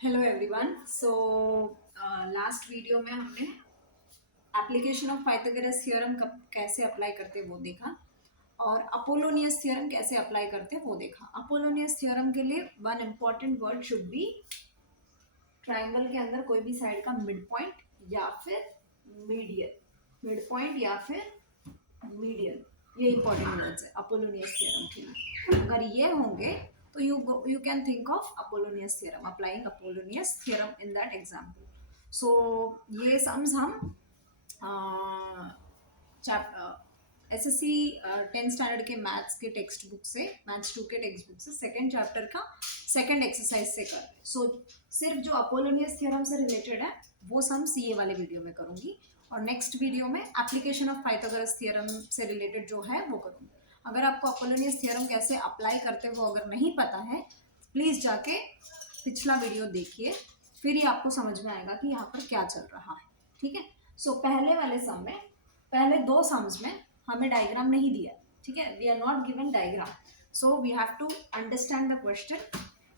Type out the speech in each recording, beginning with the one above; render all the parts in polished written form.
Hello everyone. So last video में हमने application of Pythagoras theorem कैसे अप्लाई करते हैं वो देखा और अपोलोनियस थ्योरम कैसे अप्लाई करते हैं वो देखा। अपोलोनियस थ्योरम के लिए one important word should be triangle के अंदर कोई भी साइड का मिड पॉइंट या फिर मीडियन। मिड पॉइंट या फिर मीडियन, ये इंपॉर्टेंट वर्ड्स है अपोलोनियस थ्योरम के लिए। अगर ये होंगे तो you can think of Apollonius theorem, applying Apollonius theorem in that example. So ये सम्स हम एसएससी 10th स्टैंडर्ड के मैथ्स के टेक्स्ट बुक से, मैथ्स 2 के टेक्स्ट बुक से सेकेंड चैप्टर का सेकेंड एक्सरसाइज से कर रहे हैं। सो सिर्फ जो अपोलोनियस थ्योरम से रिलेटेड है वो सम्स ये वाले वीडियो में करूंगी और नेक्स्ट वीडियो में एप्लीकेशन ऑफ पाइथागोरस थ्योरम से रिलेटेड जो है वो करूंगी। अगर आपको अपोलोनियस थ्योरम कैसे अप्लाई करते वो अगर नहीं पता है, प्लीज जाके पिछला वीडियो देखिए, फिर ही आपको समझ में आएगा कि यहाँ पर क्या चल रहा है। ठीक है। सो पहले वाले सम में, पहले दो सम्स में हमें डायग्राम नहीं दिया। ठीक है, we are not given diagram, so we have to understand the question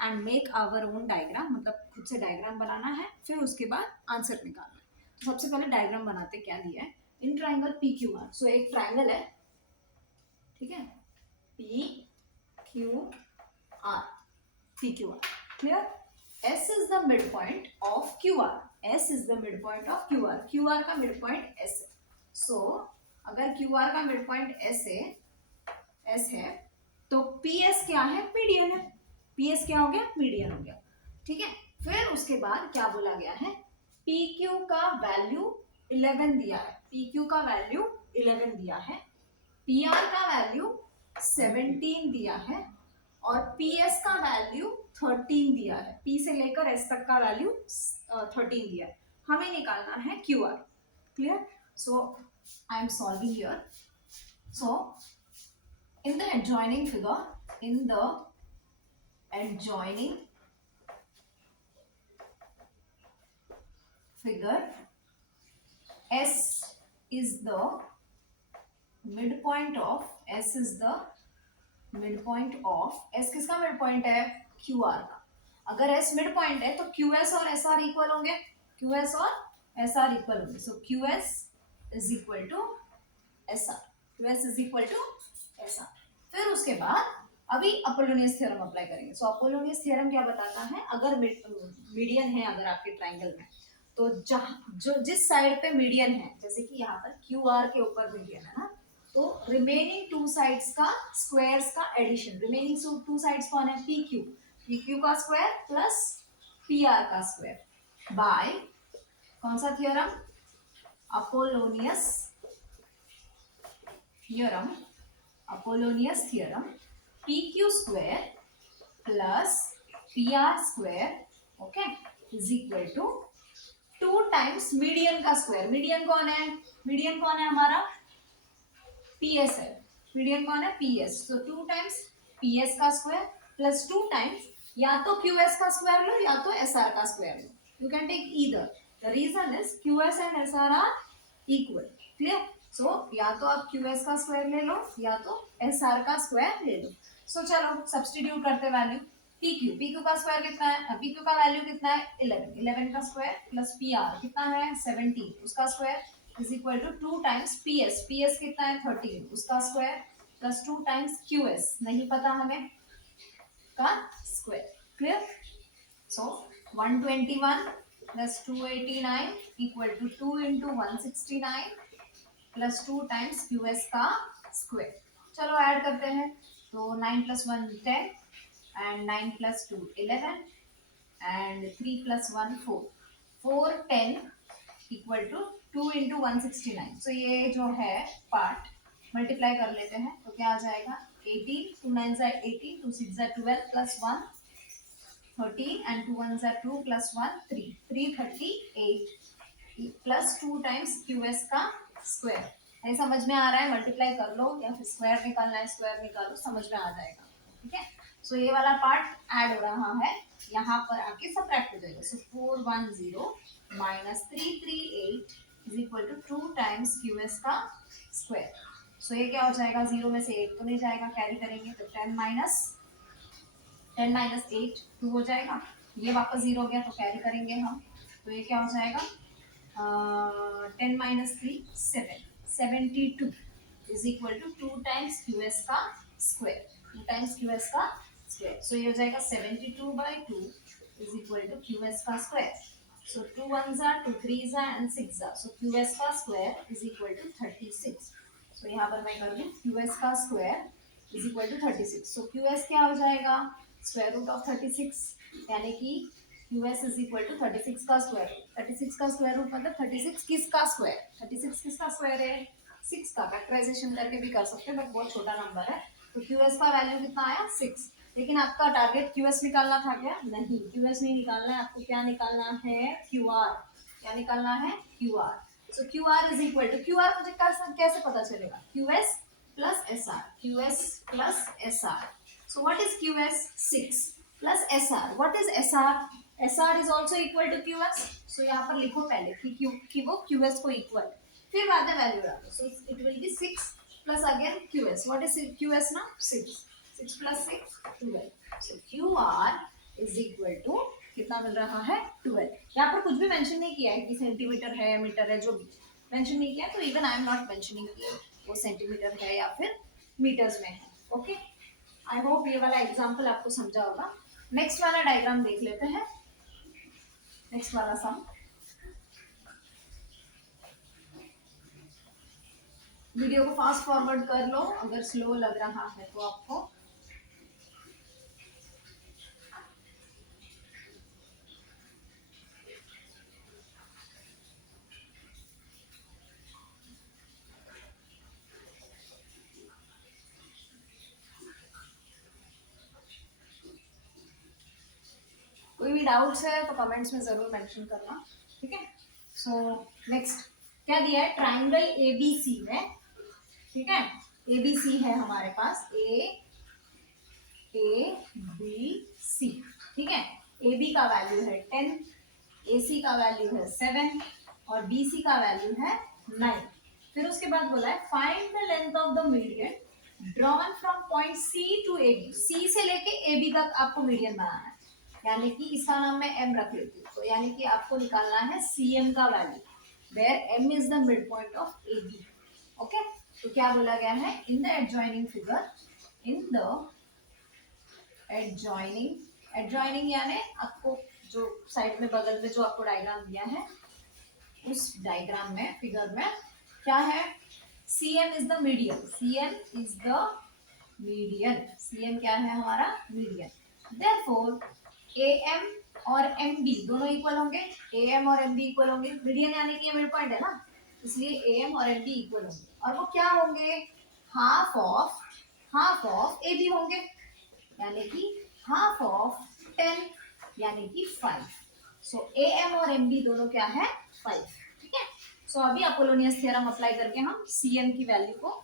and make our own diagram. मतलब खुद से डायग्राम बनाना है, फिर उसके बाद आंसर निकालना है। तो सबसे पहले डायग्राम बनाते क्या दिया है। In triangle P Q R, so एक ट्राइंगल है, ठीक है, P Q R, P Q R, clear. S is the midpoint of QR. S is the midpoint of QR. QR का midpoint S है. So अगर QR का midpoint S है, तो PS क्या है? मीडियन है. PS क्या हो गया? मीडियन हो गया. ठीक है. फिर उसके बाद क्या बोला गया है? PQ का वैल्यू 11 दिया है. PQ का वैल्यू 11 दिया है. PR का वैल्यू 17 दिया है और PS का वैल्यू 13 दिया है। P से लेकर S तक का वैल्यू 13 दिया है। हमें निकालना है QR। Clear? So I am solving here. So in the adjoining figure, in the adjoining figure, S is the midpoint of, S is the midpoint of, S किसका midpoint है? QR का। अगर S midpoint है तो QS और SR equal होंगे, QS और SR equal होंगे। सो QS is equal to SR, QS is equal to SR। फिर उसके बाद अभी अपोलोनियस थ्योरम अप्लाई करेंगे। सो अपोलोनियस थ्योरम क्या बताता है? अगर मीडियन है अगर आपके ट्राइंगल में, तो जो जिस साइड पे मीडियन है, जैसे कि यहाँ पर QR के ऊपर मीडियन है ना, तो रिमेनिंग टू साइड्स का स्क्वायर्स का एडिशन, रिमेनिंग टू साइड्स कौन है? PQ का स्क्वायर प्लस PR का स्क्वायर बाय कौन सा theorem? Apollonius theorem. Apollonius theorem PQ square plus PR square, okay, is equal to 2 times median का स्क्वायर। मीडियन कौन है? मीडियन कौन है हमारा? PS है। मीडियन कौन है? PS। तो 2 टाइम्स PS का स्क्वायर प्लस 2 टाइम्स या तो QS का स्क्वायर लो या तो SR का स्क्वायर लो। You can take either. The reason is QS and SR are equal. Clear? So या तो आप QS का स्क्वायर ले लो या तो SR का स्क्वायर ले लो। सो चलो सब्सटीट्यूट करते वैल्यू। PQ का स्क्वायर कितना है? PQ का वैल्यू कितना है? 11। 11 का स्क्वायर प्लस PR कितना है? 17, उसका square is equal to 2 times PS कितना है? 13, उसका स्क्वायर प्लस 2 टाइम्स QS नहीं पता हमें का square. Clear? So 121 plus 289 equal to 2 into 169 plus 2 times QS का स्क्वायर। चलो ऐड करते हैं। तो 9 plus 1 10 and 9 plus 2 11 and 3 plus 1 4, 4 10 equal to 2 into 169। So ये जो है पार्ट मल्टीप्लाई कर लेते हैं तो क्या आ जाएगा? 18, 2 9 ज़ा 18, 2 6 ज़ा 12 प्लस 1 13 एंड 2 1 ज़ा 2 प्लस 1 3, 338 प्लस 2 टाइम्स QS का स्क्वायर। नहीं समझ में आ रहा है? मल्टीप्लाई कर लो या फिर स्क्वायर निकालना है, स्क्वायर निकालो, समझ में आ जाएगा। ठीक है। सो ये वाला पार्ट ऐड हो रहा है, यहाँ पर आके सबट्रैक्ट हो जाएगा। So 410 minus 338 is equal to 2 times QS का स्क्वायर। सो ये क्या हो जाएगा? 0 में से 8 तो नहीं जाएगा, कैरी करेंगे तो 10 माइनस 8 2 हो जाएगा ये वापस 0 हो गया तो कैरी करेंगे हम, तो ये क्या हो जाएगा 10 minus 3 7, 72 is equal to 2 times Q S का स्क्वायर, 2 टाइम्स क्यू एस का स्क्वायर। सो ये हो जाएगा 72/2 is equal to Q S का square. So 2 1s are 2 3s are and 6s are, so Q S का स्क्वायर इज इक्वल टू 36। सो यहाँ पर मैं कर दूँ क्यू एस का square is equal to 36। So Q S क्या हो जाएगा स्क्वायर रूट ऑफ 36, यानी कि Q S is equal to 36 का स्क्वायर रूट। 36 का स्क्वायर रूट मतलब 36 किसका स्क्वायर, 36 किसका स्क्वायर है 6 का। फैक्टराइजेशन करके भी कर सकते हैं बट बहुत छोटा नंबर है, तो क्यू एस का वैल्यू कितना आया 6। लेकिन आपका टारगेट क्यू एस निकालना था क्या, नहीं क्यू एस नहीं निकालना है आपको, क्या निकालना है क्यू आर। क्या निकालना है Q R. So Q R is equal to, Q R मुझे कैसे पता चलेगा, Q S plus S R, Q S plus S R. So what is Q S 6 plus S R, what is S R, S R is also equal to Q S. So यहाँ पर लिखो पहले कि वो Q S को equal, फिर बाद में वैल्यू डालो। So it will be 6 plus again Q S, what is Q S ना 6, 6 plus 6 12। So Q R is equal to कितना मिल रहा है 12। यहाँ पर कुछ भी मेंशन नहीं किया है कि सेंटीमीटर है मीटर है, जो भी मेंशन नहीं किया, तो even I am not mentioning कि वो सेंटीमीटर है या फिर मीटर्स में है। ओके, आई होप ये वाला एग्जांपल आपको समझा होगा। नेक्स्ट वाला डायग्राम देख लेते हैं, नेक्स्ट वाला सम। वीडियो को फास्ट फॉरवर्ड कर लो अगर स्लो लग रहा है तो आपको। कोई भी डाउट्स है तो कमेंट्स में जरूर मेंशन करना, ठीक है। सो नेक्स्ट क्या दिया है, ट्राइंगल एबीसी में, ठीक है, एबीसी है हमारे पास, ए बी सी, ठीक है। ए बी का वैल्यू है 10, ए सी का वैल्यू है 7 और बी सी का वैल्यू है 9। फिर उसके बाद बोला है find the length of the median drawn from point C to A B, C से लेके ए बी तक आपको मीडियन बनाना है, यानी कि इसका नाम मैं एम रख लेती हूँ, तो यानी कि आपको निकालना है सी एम का value, where M is the midpoint of A B. Okay, तो क्या बोला गया है, in the adjoining figure, in the adjoining यानी आपको जो साइड में बगल में जो आपको डायग्राम दिया है उस डायग्राम में फिगर में क्या है, CM is the median, CM is the median, CM क्या है हमारा मीडियन। देयरफॉर एएम और एमबी दोनों इक्वल होंगे, एएम और एमबी इक्वल होंगे, मीडियन यानी कि ये मिड पॉइंट है ना, इसलिए एएम और एमबी इक्वल होंगे, और वो क्या होंगे, हाफ ऑफ ए बी होंगे, यानी कि हाफ ऑफ 10 यानी कि 5। सो ए एम और एम बी दोनों क्या है 5, ठीक है। सो अभी अपोलोनियस थ्योरम अप्लाई करके हम सी एम की वैल्यू को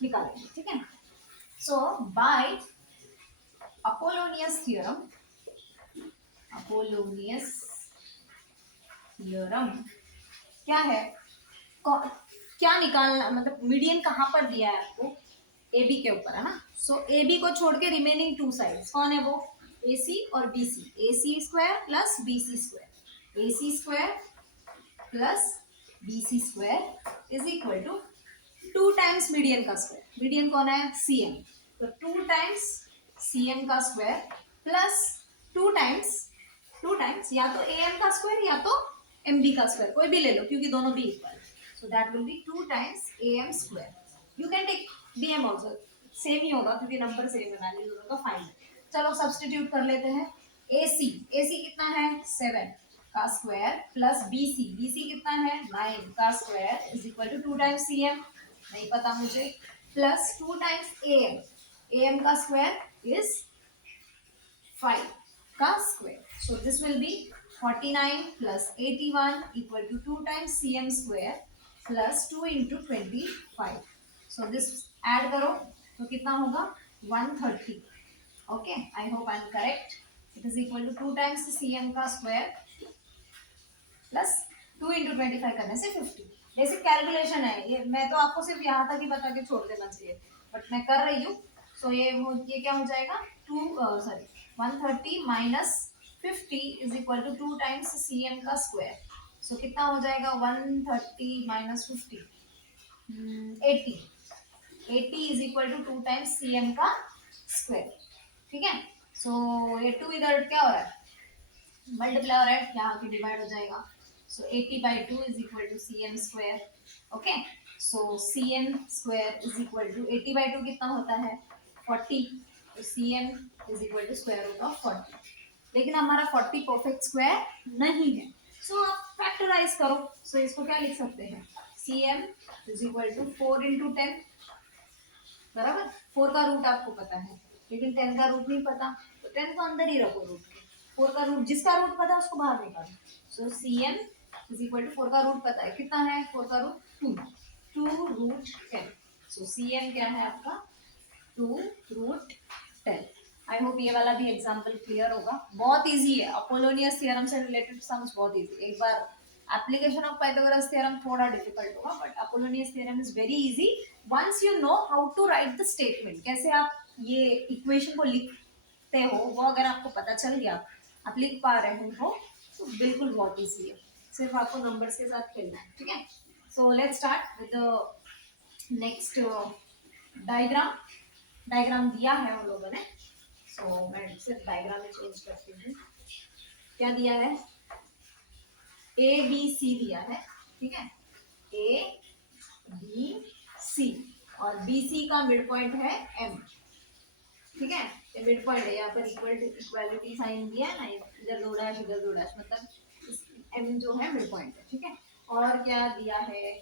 निकालेंगे, ठीक है। सो बाय अपोलोनियस थ्योरम क्या है, क्या निकालना, मतलब मीडियन कहाँ पर दिया है आपको, ए बी के ऊपर है ना। सो ए बी को छोड़ के रिमेनिंग टू साइड्स कौन है, वो ए सी और B C, A C square plus B C square, A C square plus B C square is equal to 2 times median का स्क्वायर, मीडियन कौन है सी एम, तो 2 टाइम्स सी एम का square plus 2 times या तो ए M का square या तो एम बी का स्क्वायर, कोई भी ले लो क्योंकि दोनों भी इक्वल है। So that will be 2 times A M square, you can take D M also, same ही होगा क्योंकि नंबर सेम है, वैल्यू दोनों का फाइंड। चलो सब्सटीट्यूट कर लेते हैं, ए सी कितना है 7 का स्क्वायर प्लस बी सी कितना है 9 का square is equal to 2 times C M, नहीं पता मुझे, प्लस 2 टाइम्स ए एम का स्क्वायर इज 5 का square, so this will be 49 plus 81 equal to 2 times C M square plus 2 into 25। So this add करो तो कितना होगा 130। Okay, I hope I am correct, it is equal to 2 times C M का square plus 2 into 25 करने से 50। Basic calculation है ये, मैं तो आपको सिर्फ यहाँ तक ही बता के छोड़ देना चाहिए बट मैं कर रही हूँ। सो ये क्या हो जाएगा 130 minus 50 is equal to 2 times C M का स्क्वायर. सो कितना हो जाएगा 130 minus 50 80. 80 is equal to 2 times C M का स्क्वायर. ठीक है. सो ये 2 इधर क्या हो रहा है मल्टीप्लाई हो रहा है यहाँ के डिवाइड हो जाएगा. So 80/2 is equal to C M square. Okay. So C M square is equal to 80/2 कितना होता है 40. तो C M is equal to square root of 40. लेकिन हमारा 40 परफेक्ट स्क्वायर नहीं है. सो आप फैक्टराइज करो. सो इसको क्या लिख सकते हैं C M is equal to 4 × 10. बराबर. 4 का रूट आपको पता है लेकिन 10 का रूट नहीं पता. तो 10 को अंदर ही रखो रूट के. 4 का रूट जिसका रूट पता है उसको बाहर निकालो. So C M is equal to 4 का रूट पता है कितना है 4 का रूट 2 √10. सो सी एम क्या है आपका 2 √10. आई होप ये वाला भी एग्जाम्पल क्लियर होगा. बहुत इजी है. अपोलोनियस थ्योरम से रिलेटेड सम्स बहुत इजी. एक बार एप्लीकेशन ऑफ पाइथागोरस थ्योरम थोड़ा डिफिकल्ट होगा but Apollonius theorem is very easy once you know how to write the statement. कैसे आप ये इक्वेशन को लिखते हो वो अगर आपको पता चल गया आप लिख पा रहे हो तो बिल्कुल बहुत इजी है. सिर्फ आपको नंबर्स के साथ खेलना है. ठीक है. So let's start with the next diagram. Diagram दिया है उन लोगों ने. सो मैं सिर्फ डायग्राम में चेंज करती हूँ. क्या दिया है ए बी सी दिया है. ठीक है. ए बी सी और बी सी का मिड पॉइंट है एम. ठीक है. ये मिड पॉइंट है. यहाँ पर इक्वालिटी साइन दिया है ना इधर दो डैश इधर दो डैश मतलब एम जो है मिड पॉइंट है. ठीक है. और क्या दिया है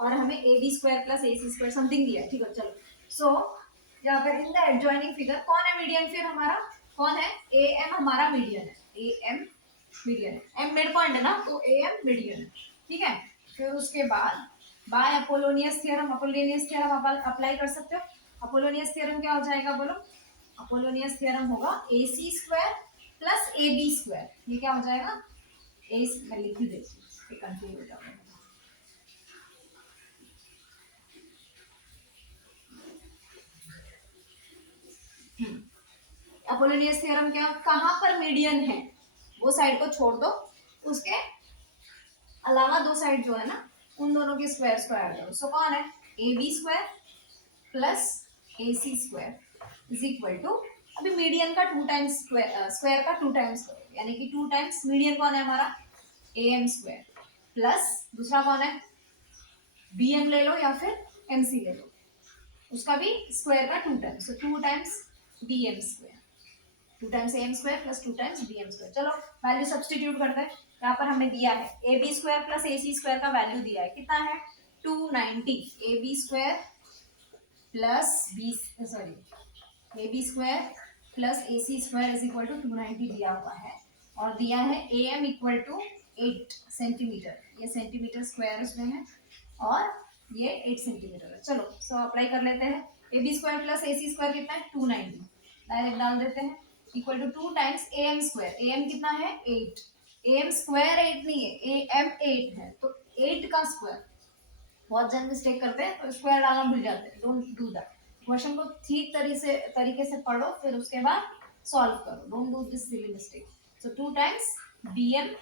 और हमें A B square plus A C square something दिया है. ठीक है. चलो. सो यहाँ पर इन द एडजॉइनिंग फिगर कौन है मीडियन फिर हमारा कौन है ए एम हमारा मीडियन है. ए एम मीडियन है. एम मिड पॉइंट है ना तो ए एम मीडियन है. ठीक है. फिर उसके बाद by Apollonius theorem. Apollonius theorem apply कर सकते हो. अपोलोनियस थ्योरम क्या हो जाएगा बोलो. अपोलोनियस थ्योरम होगा A C square plus A B square. ये क्या हो जाएगा ए मैं लिख ही देती हूँ कंफ्यूज हो जाऊंगा. अपोलोनियस थ्योरम क्या कहाँ पर मीडियन है वो साइड को छोड़ दो. उसके अलावा दो साइड जो है ना उन दोनों के स्क्वायर को ऐड करो. सो कौन है A B square plus A C square is equal to अभी मीडियन का 2 टाइम्स स्क्वायर का 2 टाइम्स यानी कि 2 टाइम्स मीडियन कौन है हमारा ए एम स्क्वायर प्लस दूसरा कौन है बी एम ले लो या फिर एम सी ले लो. उसका भी स्क्वायर का 2 times. So 2 times B M square 2 times A M square plus 2 times B M square. चलो वैल्यू सब्सटीट्यूट करते हैं. यहाँ पर हमें दिया है A B square plus A C square का वैल्यू दिया है कितना है 290. A B square plus B sorry A B square plus A C square is equal to 290 दिया हुआ है और दिया है A M equal to 8 centimetre. ये सेंटीमीटर स्क्वायर उसमें है और ये 8 सेंटीमीटर है. चलो सो अप्लाई कर लेते हैं. A B square plus A C square कितना है 290. डायरेक्ट डाल देते हैं equal to 2 times A M square. A M कितना है 8. ए एम स्क्वायर 8 नहीं है ए एम 8 है तो 8 का स्क्वायर. बहुत जन मिस्टेक करते हैं तो स्क्वायर डालना भूल जाते हैं. Don't do that. क्वेश्चन को ठीक तरीके से पढ़ो फिर उसके बाद सॉल्व करो. Don't do this silly mistake. So 2 times B M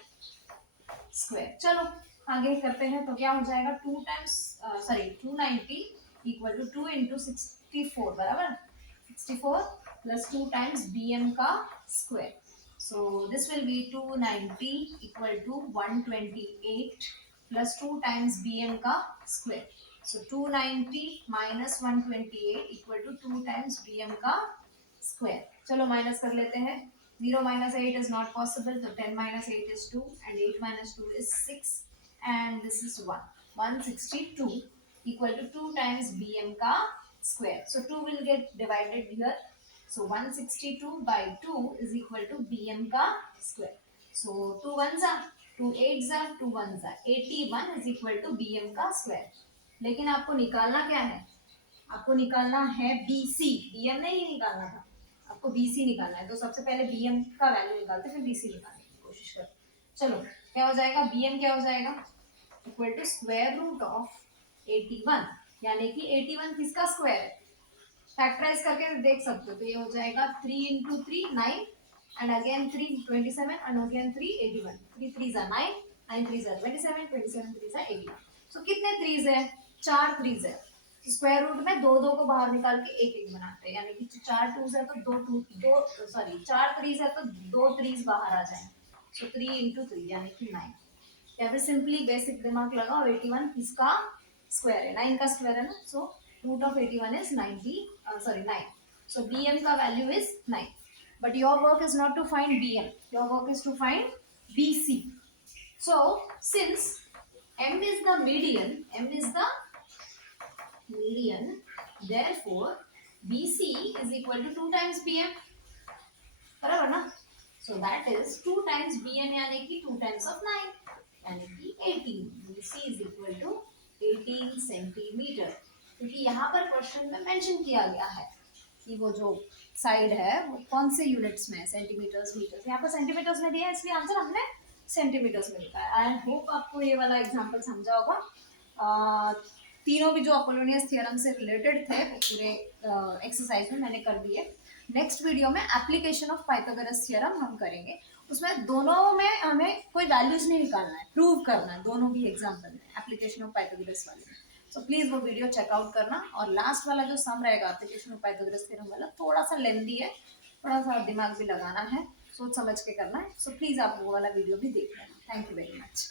square. चलो आगे करते हैं तो क्या हो जाएगा 2 times sorry 290 equal to 2 into 64 बराबर 64 प्लस 2 टाइम्स बी एम का square. So this will be 290 equal to 128 plus 2 times B M का square. So 290 minus 128 equal to 2 times B M का स्क्वायर. चलो माइनस कर लेते हैं. 0 minus 8 is not possible. So 10 minus 8 is 2 and 8 minus 2 is 6 and this is 1. 162 equal to 2 times bm ka square. So 2 will get divided here. So 162 by 2 is equal to bm ka square. So 2 ones are 2 8s are 2 ones are 81 is equal to bm का square. लेकिन आपको निकालना क्या है आपको निकालना है bc. bm नहीं निकालना था आपको BC निकालना है. तो सबसे पहले BM का वैल्यू निकालते फिर BC निकालने की कोशिश करो. चलो क्या हो जाएगा BM क्या हो जाएगा equal to square root of 81 यानी कि 81 किसका स्क्वायर है. फैक्टराइज करके देख सकते हो तो ये हो जाएगा 3 into 3 9 and again 3 27 and again 3 81. 3 3s are 9, 9 3s are 27, 27 3s are 81. so कितने 3s है? 4 3s है. स्क्वायर रूट में दो दो को बाहर निकाल के एक एक बनाते हैं, यानी कि 4 2s है तो दो सॉरी 4 3s है तो दो 3s बाहर आ जाएंगे. सो 3 into 3 यानी कि 9. या फिर सिंपली बेसिक दिमाग लगाओ, 81 किसका स्क्वायर है? 9 का स्क्वायर है ना. So root of 81 is 90, sorry 9. So bm का value is 9. But your work is not to find bm, your work is to find bc. So since m is the median, therefore bc is equal to 2 times bm. बराबर ना. So that is 2 times bn यानी कि 2 times of 9 यानी कि 18. bc is equal to 18 centimetre. क्योंकि यहाँ पर question में मेंशन किया गया है कि वो जो साइड है वो कौन से यूनिट्स में है, सेंटीमीटर्स मीटर्स. यहाँ पर सेंटीमीटर्स में दिया है इसलिए आंसर हमने सेंटीमीटर्स में लिखा है. आई होप आपको ये वाला एग्जांपल समझा होगा. तीनों भी जो अपोलोनियस थ्योरम से रिलेटेड थे वो पूरे एक्सरसाइज में मैंने कर दिए. नेक्स्ट वीडियो में एप्लीकेशन ऑफ पाइथागोरस थ्योरम हम करेंगे. उसमें दोनों में हमें कोई वैल्यूज नहीं निकालना है, प्रूव करना है दोनों भी एग्जाम्पल में, एप्लीकेशन ऑफ पाइथागोरस वाले में. सो प्लीज वो वीडियो चेकआउट करना. और लास्ट वाला जो सम रहेगा एप्लीकेशन ऑफ पाइथागोरस थ्योरम वाला, थोड़ा सा लेंथी है, थोड़ा सा दिमाग भी लगाना है, सोच समझ के करना है. सो प्लीज आप वो वाला वीडियो भी देख लेना. Thank you very much.